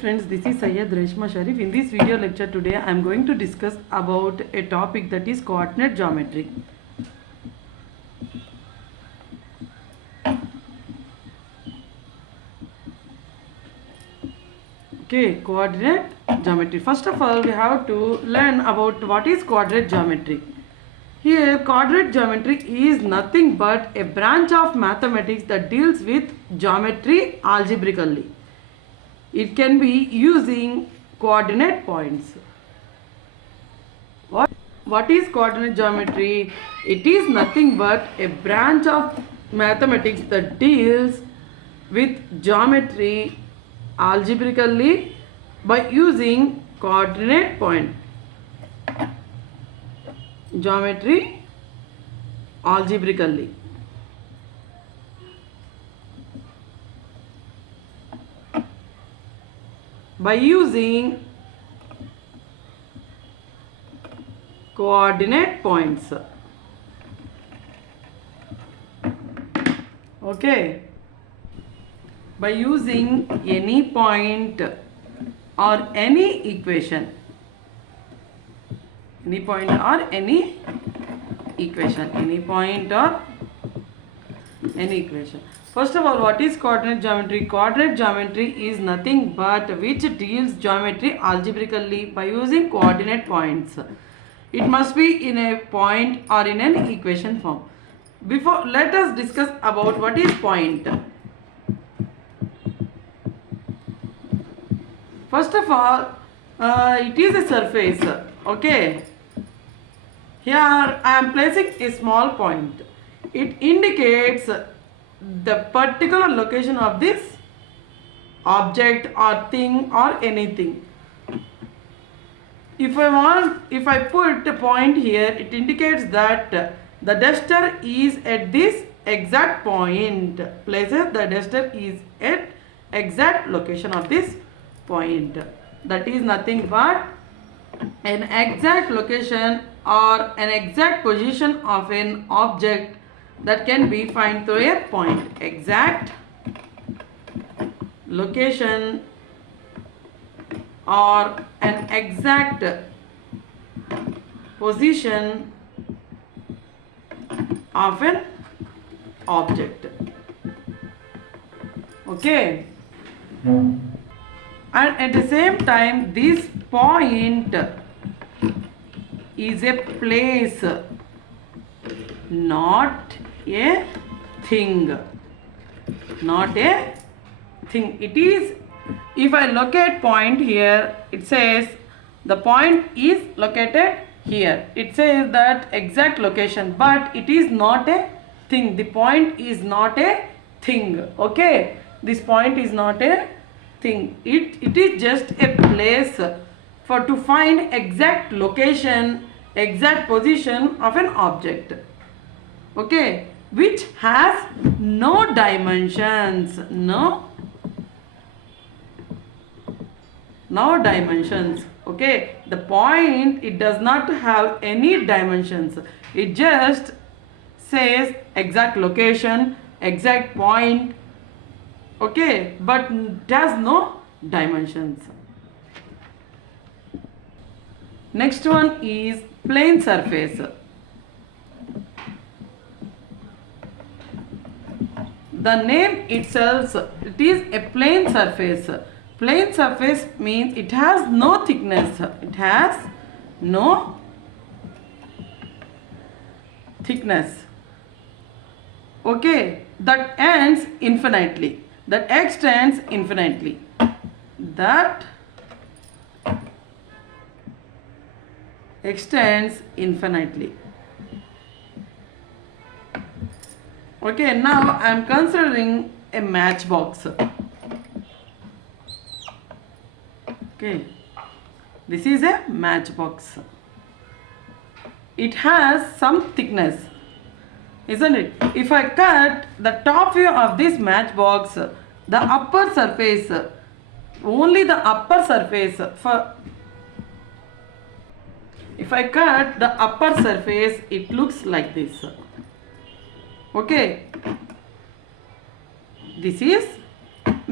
Friends, this is Syed Reshma Sharif. In this video lecture today, I am going to discuss about a topic that is coordinate geometry. Okay, coordinate geometry. First of all, we have to learn about what is coordinate geometry. Here, coordinate geometry is nothing but a branch of mathematics that deals with geometry algebraically. It can be using coordinate points. What is coordinate geometry? It is nothing but a branch of mathematics that deals with geometry algebraically by using coordinate point. Geometry algebraically. By using coordinate points. Okay. By using any point or any equation. Any point or any equation. Any point or any equation. First of all, what is coordinate geometry? Coordinate geometry is nothing but which deals geometry algebraically by using coordinate points. It must be in a point or in an equation form. Before, let us discuss about what is point. First of all, it is a surface. Okay. Here I am placing a small point. It indicates the particular location of this object or thing or anything. If I put a point here, it indicates that the duster is at this exact point. Places the duster is at exact location of this point. That is nothing but an exact location or an exact position of an object that can be found through a point. Exact location or an exact position of an object. Okay. And at the same time, this point is a place, not a thing. Not a thing. It is, if I locate point here, it says the point is located here. It says that exact location, but it is not a thing. The point is not a thing. Okay. This point is not a thing. It is just a place for to find exact location, exact position of an object. Okay, which has no dimensions. No dimensions. Okay, the point, it does not have any dimensions. It just says exact location, exact point. Okay, but it has no dimensions. Next one is plane surface. The name itself, it is a plane surface. Plane surface means it has no thickness. It has no thickness. Okay, that ends infinitely. That extends infinitely. That extends infinitely. Okay, now I am considering a matchbox. Okay, this is a matchbox. It has some thickness, isn't it? If I cut the top view of this matchbox, the upper surface, only the upper surface, if I cut the upper surface, it looks like this. Okay, this is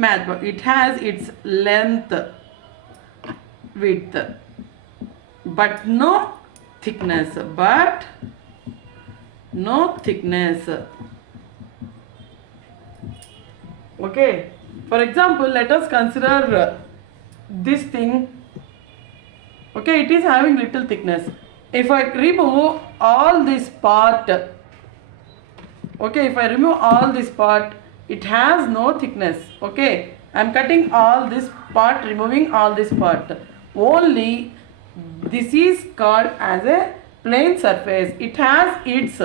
matchbox. It has its length, width, but no thickness. But no thickness. Okay. For example, let us consider this thing. Okay, it is having little thickness. If I remove all this part, okay, if I remove all this part, it has no thickness. Okay, I am cutting all this part, removing all this part. Only this is called as a plane surface. It has its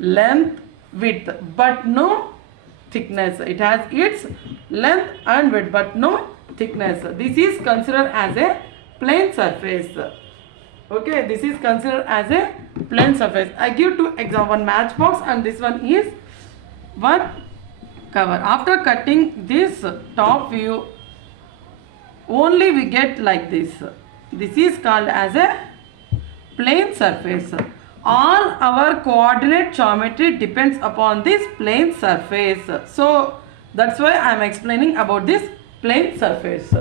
length, width, but no thickness. It has its length and width, but no thickness. This is considered as a plane surface. Okay, this is considered as a plane surface. I give two examples, one matchbox and this one is one cover. After cutting this top view, only we get like this. This is called as a plane surface. All our coordinate geometry depends upon this plane surface. So that's why I am explaining about this plane surface.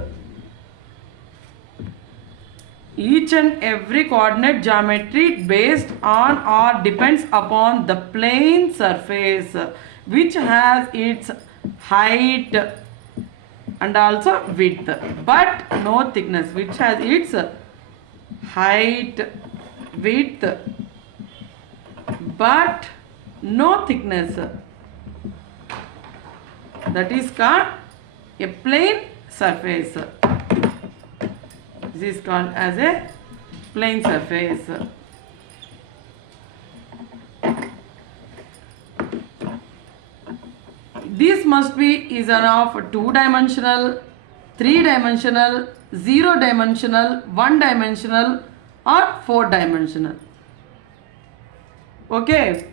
Each and every coordinate geometry based on or depends upon the plane surface, which has its height and also width, but no thickness, which has its height, width, but no thickness. That is called a plane surface. This is called as a plane surface. This must be either of 2-dimensional, 3-dimensional, 0-dimensional, 1-dimensional or 4-dimensional. Okay.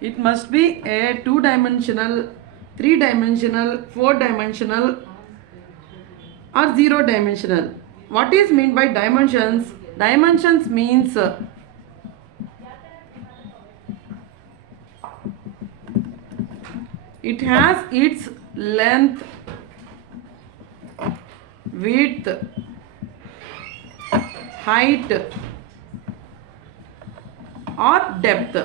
It must be a 2-dimensional, 3-dimensional, 4-dimensional or 0-dimensional. What is meant by dimensions? Dimensions means it has its length, width, height or depth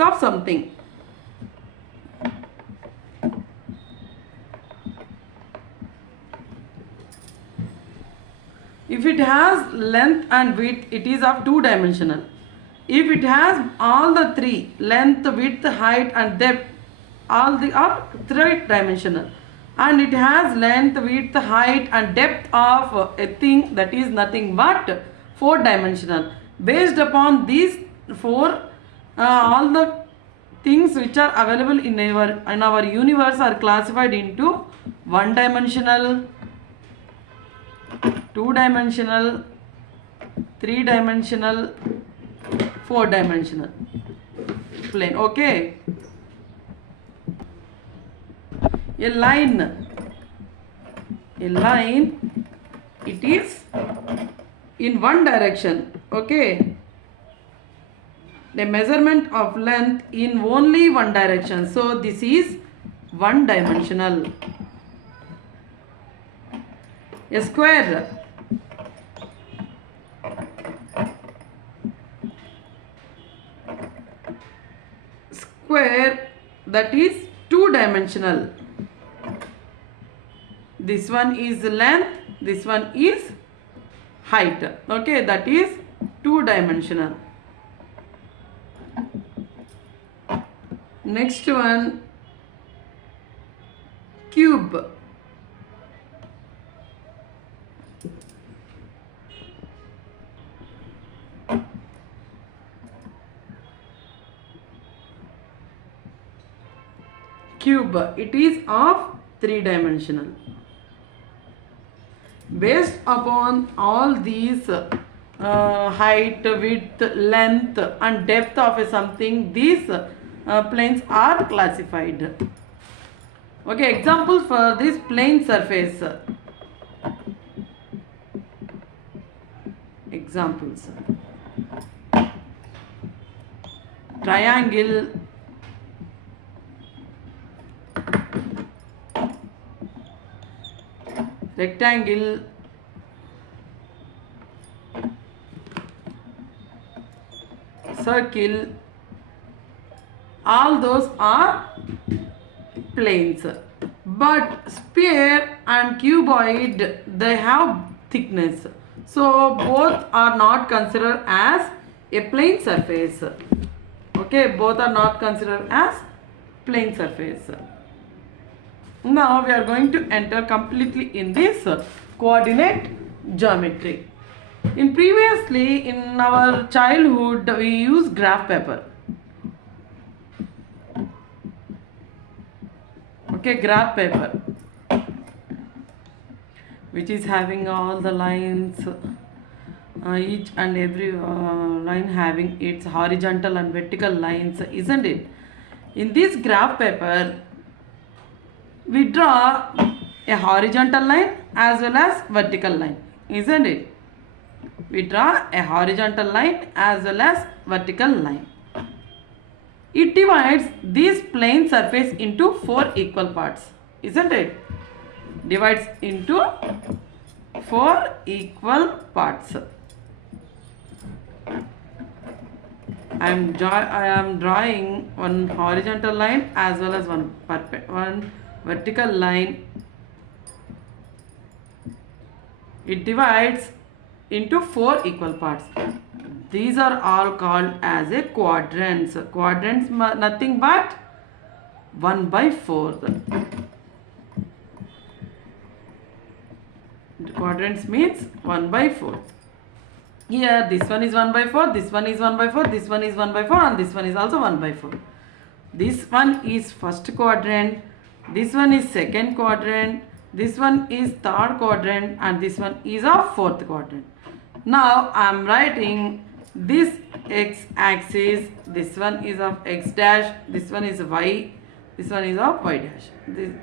of something. If it has length and width, it is of 2-dimensional. If it has all the three, length, width, height and depth, all the are 3-dimensional. And it has length, width, height and depth of a thing, that is nothing but 4-dimensional. Based upon these four, all the things which are available in our universe are classified into 1-dimensional, 2-dimensional, 3-dimensional, 4-dimensional plane. Okay. A line, it is in one direction. Okay. The measurement of length in only one direction. So this is 1-dimensional. A square, that is 2-dimensional. This one is length, this one is height. Okay, that is 2-dimensional. Next one, cube. Cube, it is of 3-dimensional. Based upon all these height, width, length and depth of a something, these planes are classified. Okay, examples for this plane surface. Examples. triangle, rectangle, circle, all those are planes. But sphere and cuboid, they have thickness. So both are not considered as a plane surface. Okay, both are not considered as plane surface. Now we are going to enter completely in this coordinate geometry. Previously in our childhood we use graph paper. Okay, graph paper, which is having all the lines, each and every line having its horizontal and vertical lines, isn't it? In this graph paper, we draw a horizontal line as well as vertical line, isn't it? We draw a horizontal line as well as vertical line. It divides this plane surface into 4 equal parts, isn't it? Divides into 4 equal parts. I am drawing one horizontal line as well as one vertical line. It divides into 4 equal parts. These are all called as a quadrants. Quadrants nothing but 1/4. Quadrants means 1/4. Here this one is 1/4, this one is 1/4, this one is 1/4, and this one is also 1/4. This one is first quadrant, this one is second quadrant, this one is third quadrant, and this one is a fourth quadrant. Now I am writing this x axis, this one is of x dash, this one is y, this one is of y dash. These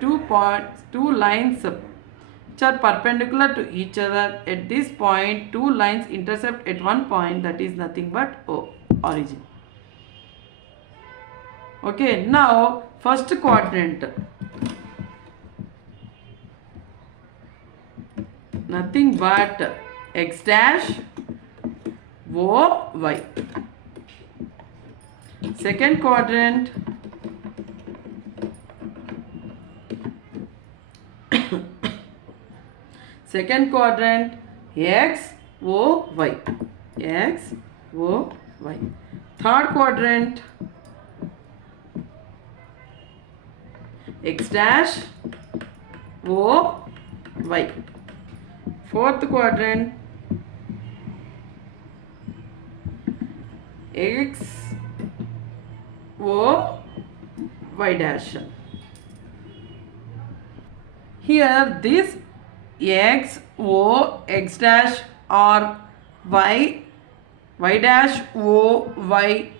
2 points, 2 lines which are perpendicular to each other. At this point 2 lines intercept at one point, that is nothing but O, origin. Okay, now first quadrant, nothing but x dash O, y. Second quadrant, second quadrant, x, O, y. X, O, y. Third quadrant, x dash, O, y. Fourth quadrant, x, O, y dash. Here this x, O, x dash or y, y dash, O, y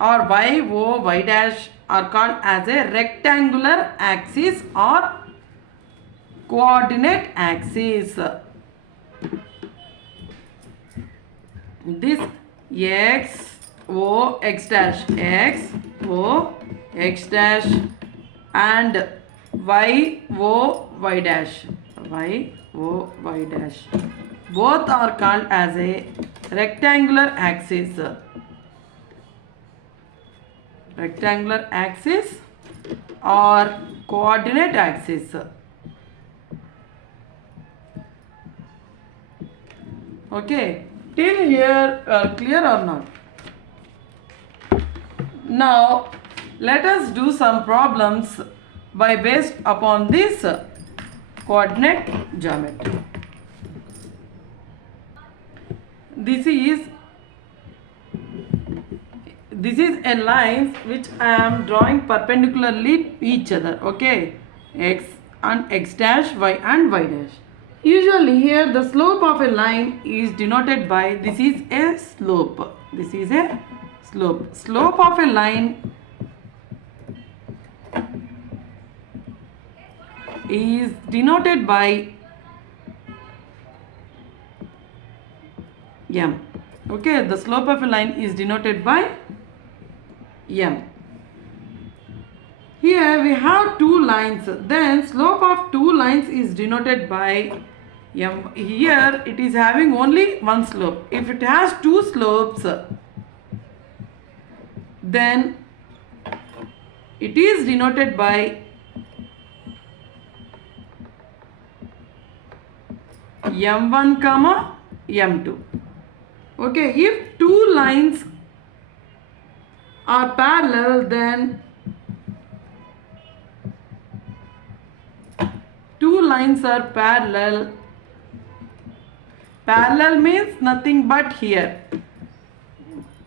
or y, O, y dash are called as a rectangular axis or coordinate axis. This x, O, x dash, x, O, x dash and y, O, y dash, y, O, y dash, both are called as a rectangular axis. Rectangular axis or coordinate axis. Okay, till here clear or not? Now let us do some problems by based upon this coordinate geometry. This is a line which I am drawing perpendicularly each other. Okay, x and x dash, y and y dash. Usually here the slope of a line is denoted by, this is a slope. This is a slope. Slope of a line is denoted by m. Okay, the slope of a line is denoted by m. Here we have two lines, then slope of two lines is denoted by m. Here it is having only one slope. If it has two slopes, then it is denoted by m1 comma m2. Okay, if two lines are parallel, then two lines are parallel. Parallel means nothing but here.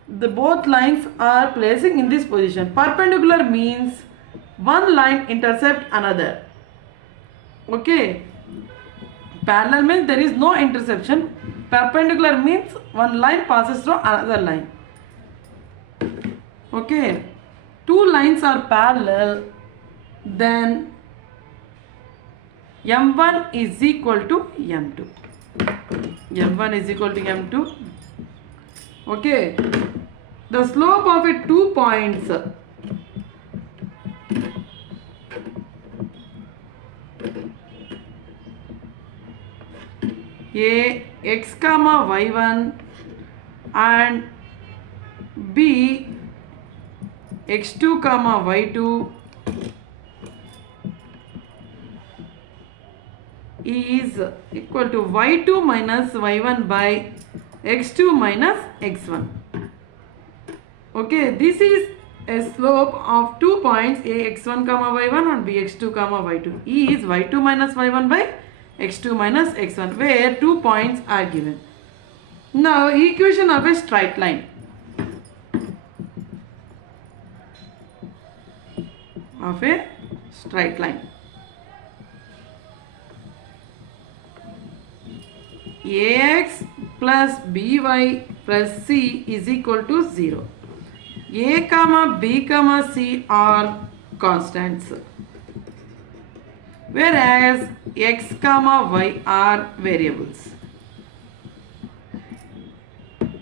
The both lines are placing in this position. Perpendicular means one line intercept another. Okay. Parallel means there is no intersection. Perpendicular means one line passes through another line. Okay. Two lines are parallel, then m1 is equal to m2. m1 is equal to m2. Okay. The slope of a 2 points A x comma y1 and B x2 comma y2 is equal to y2 minus y1 by x2 minus x1. Okay, this is a slope of 2 points A x1 comma y1 and B x2 comma y2 is y2 minus y1 by x2 minus x1, where 2 points are given. Now equation of a straight line. Of a straight line. Ax plus by plus c is equal to 0. A comma b comma c are constants, whereas x comma y are variables.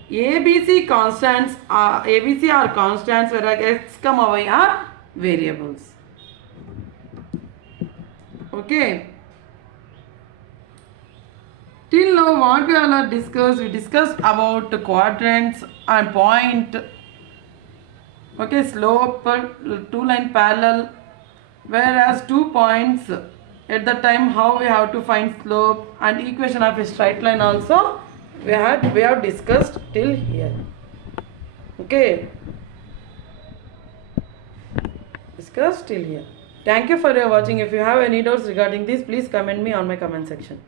ABC are constants, whereas x comma y are variables. Okay. Till now what we all are discussed, we discussed about the quadrants and point. Okay, slope, two line parallel, whereas 2 points at the time how we have to find slope, and equation of a straight line also we have discussed till here. Okay, discussed till here. Thank you for your watching. If you have any doubts regarding this, please comment me on my comment section.